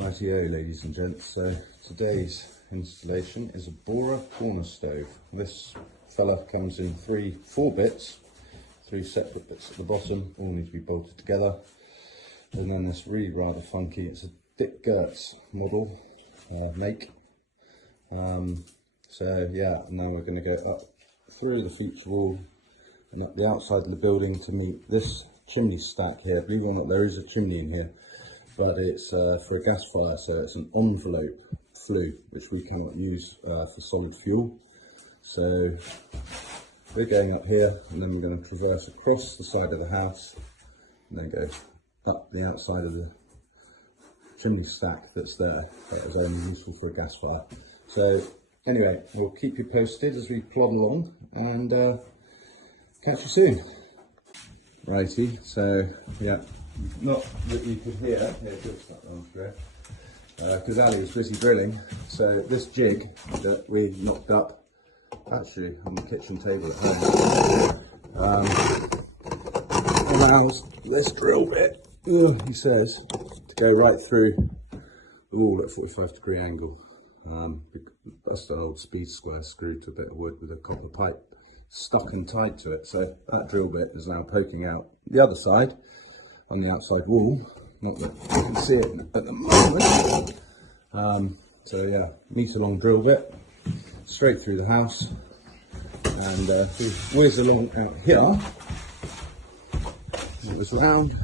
Rightio, ladies and gents, so today's installation is a Bora corner stove. This fella comes in four bits, three separate bits at the bottom, all need to be bolted together. And then this really rather funky, it's a Geurts model, make. So yeah, now we're going to go up through the feature wall and up the outside of the building to meet this chimney stack here. Believe it or not, there is a chimney in here, but it's for a gas fire, so it's an envelope flue which we cannot use for solid fuel. So we're going up here, and then we're going to traverse across the side of the house and then go up the outside of the chimney stack that's there, that is only useful for a gas fire. So anyway, we'll keep you posted as we plod along, and catch you soon. Righty, so yeah, not that you could hear, just that one through, because Ali was busy drilling. So this jig that we knocked up, actually on the kitchen table at home, allows this drill bit, he says, to go right through the wall at a 45-degree angle. That's an old speed square screwed to a bit of wood with a copper pipe stuck and tied to it. So that drill bit is now poking out the other side on the outside wall. Not that you can see it at the moment. So yeah, meter long drill bit straight through the house, and we whiz along out here. It was round.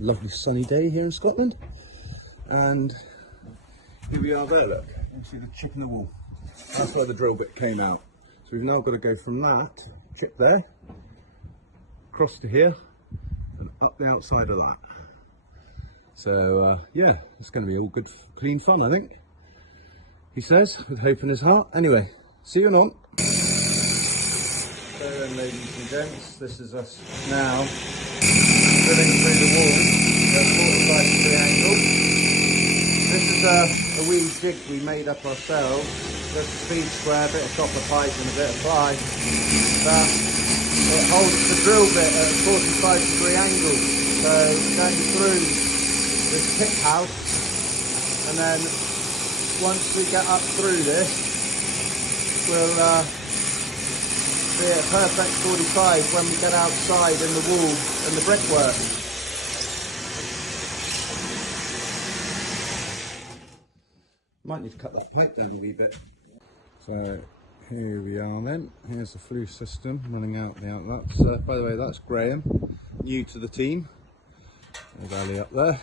Lovely sunny day here in Scotland, and here we are there, look, you see the chip in the wall. That's where the drill bit came out. So we've now got to go from that chip there, across to here, and up the outside of that. So yeah, it's going to be all good, clean fun, I think, he says, with hope in his heart. Anyway, see you on. So then, ladies and gents, this is us now drilling through the wall at 45-degree angle. This is a wee jig we made up ourselves, just a speed square, a bit of copper pipe and a bit of ply. But it holds the drill bit at a 45-degree angle. So going through this pit house, and then once we get up through this, we'll be at a perfect 45 when we get outside in the wall and the brickwork. Might need to cut that pipe down a wee bit. So here we are then. Here's the flue system running out the outlets. By the way, that's Graham, new to the team. There's Ali up there.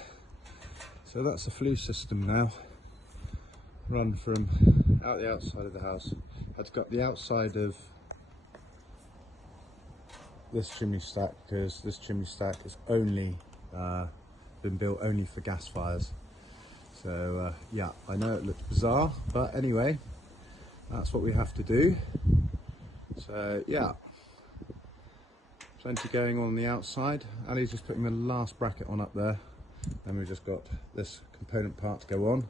So that's the flue system now. Run from out the outside of the house. Had to cut the outside of this chimney stack, because this chimney stack has only been built only for gas fires. So yeah, I know it looks bizarre, but anyway, that's what we have to do. So yeah, plenty going on the outside. Ali's just putting the last bracket on up there, and we've just got this component part to go on.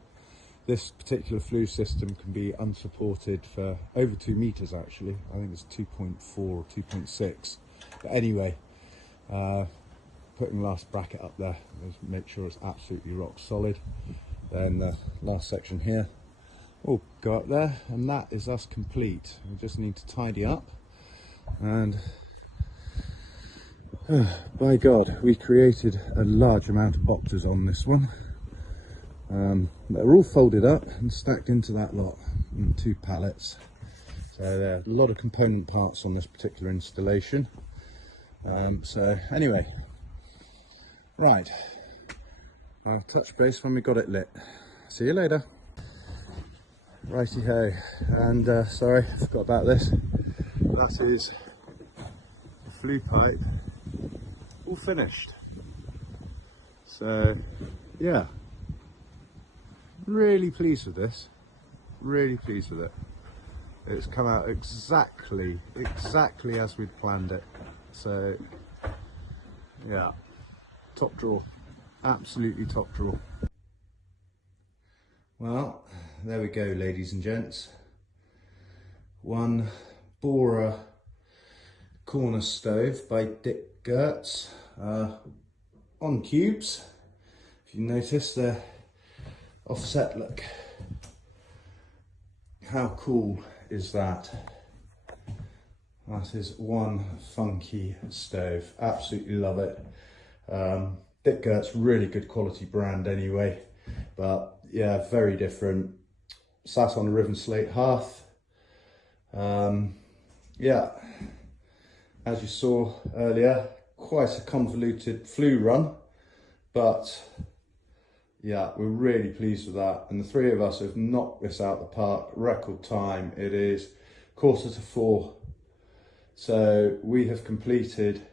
This particular flue system can be unsupported for over 2 meters actually. I think it's 2.4 or 2.6. But anyway, putting the last bracket up there, just make sure it's absolutely rock solid. Then the last section here will go up there, and that is us complete. We just need to tidy up, and by God, we created a large amount of boxes on this one. They're all folded up and stacked into that lot in 2 pallets. So there are a lot of component parts on this particular installation. So anyway, right, I'll touch base when we got it lit. See you later. Righty ho, and sorry, I forgot about this. That is the flue pipe all finished. So yeah, really pleased with this, really pleased with it. It's come out exactly as we'd planned it. So yeah, top drawer, absolutely top drawer. Well, there we go, ladies and gents. One Bora corner stove by Geurts, on cubes. If you notice the offset, look. How cool is that? That is one funky stove. Absolutely love it. Geurts, really good quality brand anyway, but yeah, very different. Sat on a riven slate hearth. Yeah, as you saw earlier, quite a convoluted flue run, but yeah, we're really pleased with that. And the three of us have knocked this out the park, record time. It is 3:45. So we have completed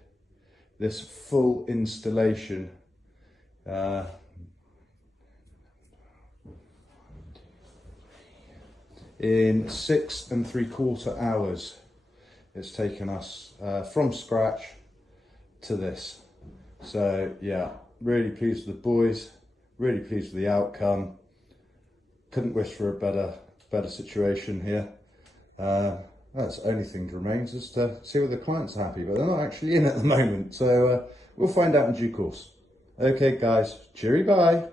this full installation in 6¾ hours. It's taken us from scratch to this. So yeah, really pleased with the boys, really pleased with the outcome. Couldn't wish for a better situation here. That's the only thing that remains is to see whether the client's happy, but they're not actually in at the moment. So we'll find out in due course. Okay guys, cheery bye.